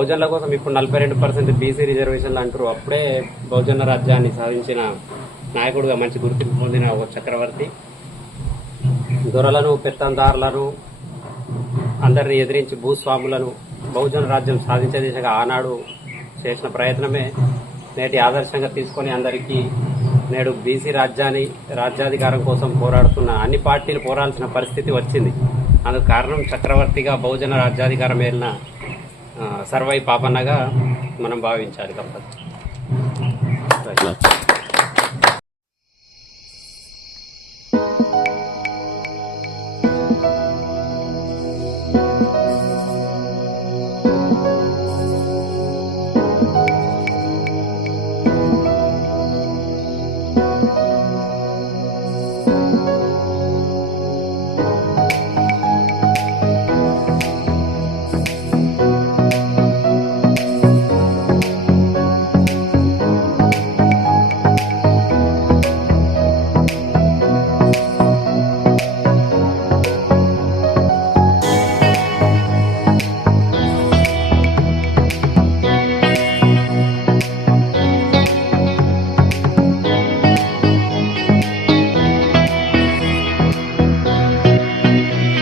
బహుజనుల కోసం ఇప్పుడు 42% బీసీ రిజర్వేషన్లు అంటారు. అప్పుడే బహుజన రాజ్యాన్ని సాధించిన నాయకుడుగా మంచి గుర్తింపు పొందిన ఒక చక్రవర్తి దొరలను, పెత్తందారులను అందరినీ ఎదిరించి భూస్వాములను బహుజన రాజ్యం సాధించే దిశగా ఆనాడు చేసిన ప్రయత్నమే నేటి ఆదర్శంగా తీసుకొని అందరికీ నేడు బీసీ రాజ్యాధికారం కోసం పోరాడుతున్న అన్ని పార్టీలు పోరాడాల్సిన పరిస్థితి వచ్చింది. అందుకు కారణం చక్రవర్తిగా బహుజన రాజ్యాధికారం ఏలిన సర్వై పాపన్నగా మనం భావించాలి తప్పదు.